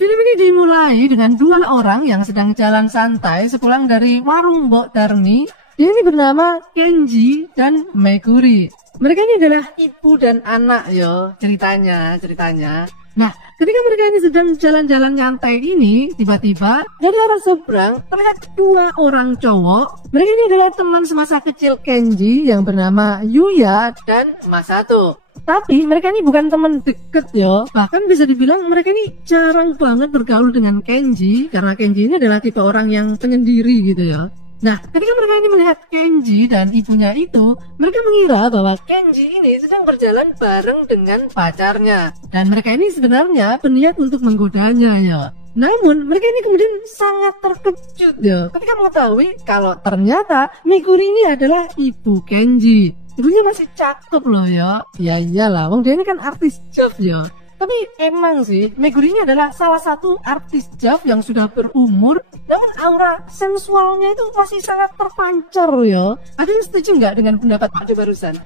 Film ini dimulai dengan dua orang yang sedang jalan santai sepulang dari warung Mbok Darmi. Dia ini bernama Kenji dan Meguri. Mereka ini adalah ibu dan anak yo ceritanya. Nah, ketika mereka ini sedang jalan-jalan nyantai ini, tiba-tiba dari arah seberang terlihat dua orang cowok. Mereka ini adalah teman semasa kecil Kenji yang bernama Yuya dan Masato. Tapi mereka ini bukan teman deket yo. Bahkan bisa dibilang mereka ini jarang banget bergaul dengan Kenji, karena Kenji ini adalah tipe orang yang penyendiri gitu ya. Nah, ketika mereka ini melihat Kenji dan ibunya itu, mereka mengira bahwa Kenji ini sedang berjalan bareng dengan pacarnya. Dan mereka ini sebenarnya berniat untuk menggodanya ya. Namun, mereka ini kemudian sangat terkejut ya ketika mengetahui kalau ternyata Meguri ini adalah ibu Kenji. Ibunya masih cakep loh ya. Ya iyalah, wong dia ini kan artis Jav ya. Tapi emang sih, Meguri ini adalah salah satu artis Jav yang sudah berumur, namun aura sensualnya itu masih sangat terpancar ya. Ada yang setuju nggak dengan pendapat Pak De barusan?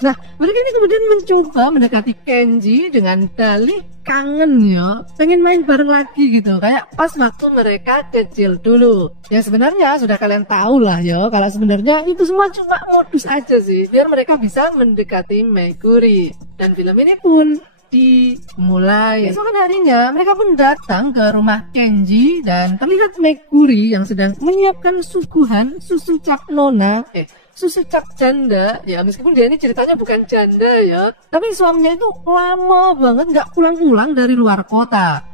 Nah, mereka ini kemudian mencoba mendekati Kenji dengan dalih kangen ya, pengen main bareng lagi gitu, kayak pas waktu mereka kecil dulu. Yang sebenarnya sudah kalian tahu lah ya, kalau sebenarnya itu semua cuma modus aja sih, biar mereka bisa mendekati Meguri. Dan film ini pun dimulai. Esokan harinya mereka pun datang ke rumah Kenji dan terlihat Meguri yang sedang menyiapkan suguhan susu cap nona, susu cap janda ya, meskipun dia ini ceritanya bukan janda ya, tapi suaminya itu lama banget nggak pulang-pulang dari luar kota.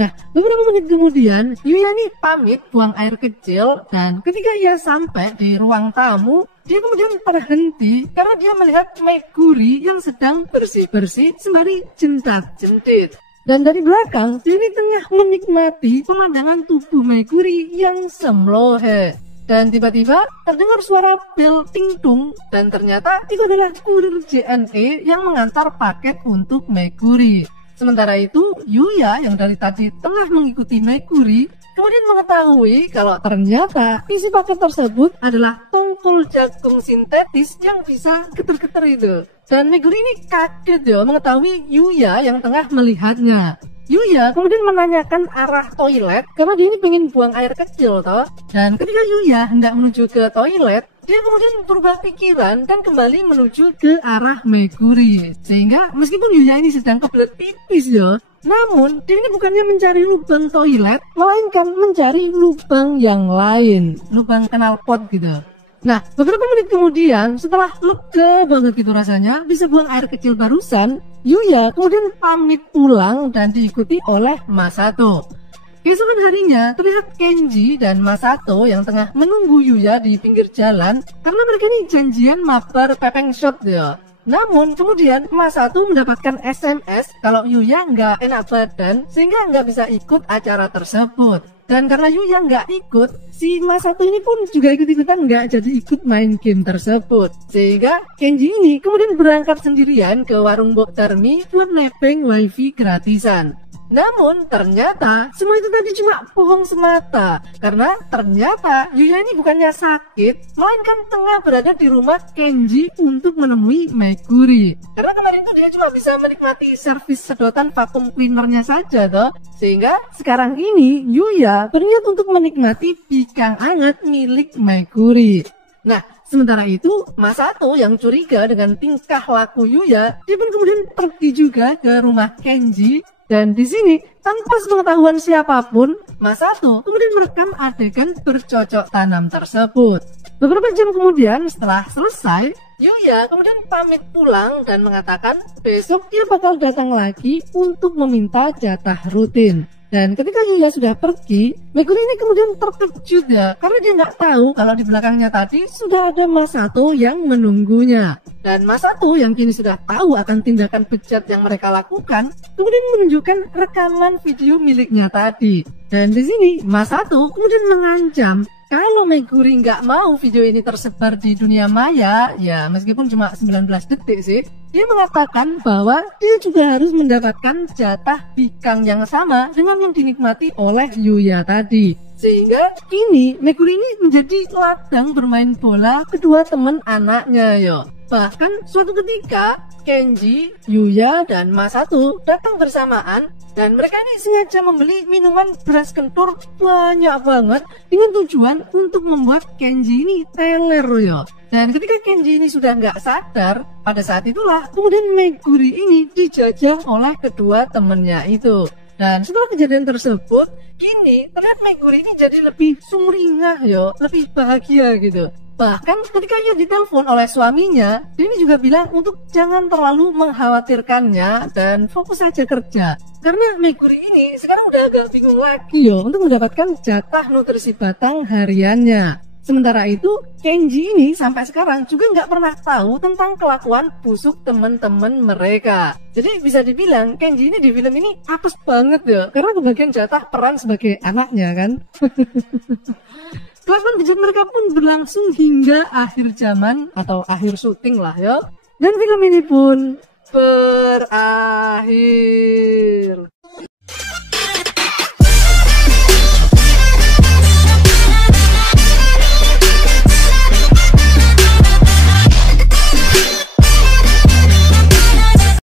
Nah, beberapa menit kemudian Yuya ini pamit buang air kecil, dan ketika ia sampai di ruang tamu, dia kemudian terhenti karena dia melihat Meguri yang sedang bersih-bersih sembari jentat-jentit. Dan dari belakang dia ini tengah menikmati pemandangan tubuh Meguri yang semlohe. Dan tiba-tiba terdengar suara bel ting-tung, dan ternyata itu adalah kurir JNE yang mengantar paket untuk Meguri. Sementara itu, Yuya yang dari tadi tengah mengikuti Meguri kemudian mengetahui kalau ternyata isi paket tersebut adalah tongkol jagung sintetis yang bisa geter-geter itu. Dan Meguri ini kaget ya mengetahui Yuya yang tengah melihatnya. Yuya kemudian menanyakan arah toilet karena dia ini pengen buang air kecil toh. Dan ketika Yuya hendak menuju ke toilet, dia kemudian berubah pikiran dan kembali menuju ke arah Meguri. Sehingga meskipun Yuya ini sedang kebelet pipis ya, namun dia ini bukannya mencari lubang toilet, melainkan mencari lubang yang lain, lubang knalpot gitu. Nah, beberapa menit kemudian, setelah lega banget gitu rasanya bisa buang air kecil barusan, Yuya kemudian pamit pulang dan diikuti oleh Masato. Keesokan harinya, terlihat Kenji dan Masato yang tengah menunggu Yuya di pinggir jalan karena mereka ini janjian mabar pepeng shot ya. Namun kemudian Masato mendapatkan SMS kalau Yuya nggak enak badan sehingga nggak bisa ikut acara tersebut. Dan karena Yuya nggak ikut, si Masato ini pun juga ikut-ikutan nggak jadi ikut main game tersebut. Sehingga Kenji ini kemudian berangkat sendirian ke warung Mbok Darmi buat nebeng wifi gratisan. Namun ternyata semua itu tadi cuma bohong semata, karena ternyata Yuya ini bukannya sakit, melainkan tengah berada di rumah Kenji untuk menemui Meguri. Karena kemarin itu dia cuma bisa menikmati servis sedotan vacuum cleanernya saja toh. Sehingga sekarang ini Yuya berniat untuk menikmati bikang hangat milik Meguri. Nah, sementara itu Masato yang curiga dengan tingkah laku Yuya, dia pun kemudian pergi juga ke rumah Kenji. Dan di sini tanpa sepengetahuan siapapun, Masato kemudian merekam adegan bercocok tanam tersebut. Beberapa jam kemudian setelah selesai, Yuya kemudian pamit pulang dan mengatakan besok dia bakal datang lagi untuk meminta jatah rutin. Dan ketika Yuya sudah pergi, Meguri ini kemudian terkejut ya, karena dia nggak tahu kalau di belakangnya tadi sudah ada Masato yang menunggunya. Dan Masato yang kini sudah tahu akan tindakan bejat yang mereka lakukan, kemudian menunjukkan rekaman video miliknya tadi. Dan di sini Masato kemudian mengancam kalau Meguri nggak mau video ini tersebar di dunia maya, ya meskipun cuma 19 detik sih, dia mengatakan bahwa dia juga harus mendapatkan jatah bikang yang sama dengan yang dinikmati oleh Yuya tadi. Sehingga kini Meguri ini menjadi ladang bermain bola kedua teman anaknya yo. Bahkan suatu ketika Kenji, Yuya, dan Masato datang bersamaan dan mereka ini sengaja membeli minuman beras kentur banyak banget dengan tujuan untuk membuat Kenji ini teler ya. Dan ketika Kenji ini sudah nggak sadar, pada saat itulah kemudian Meguri ini dijajah oleh kedua temennya itu. Dan setelah kejadian tersebut, kini terlihat Meguri ini jadi lebih sumringah ya, lebih bahagia gitu. Bahkan ketika ia ditelepon oleh suaminya, dia ini juga bilang untuk jangan terlalu mengkhawatirkannya dan fokus saja kerja. Karena Meguri ini sekarang udah agak bingung lagi ya untuk mendapatkan jatah nutrisi batang hariannya. Sementara itu, Kenji ini sampai sekarang juga nggak pernah tahu tentang kelakuan busuk teman-teman mereka. Jadi bisa dibilang Kenji ini di film ini apes banget ya, karena kebagian jatah peran sebagai anaknya kan. Kelakuan bejat mereka pun berlangsung hingga akhir zaman atau akhir syuting lah ya. Dan film ini pun berakhir.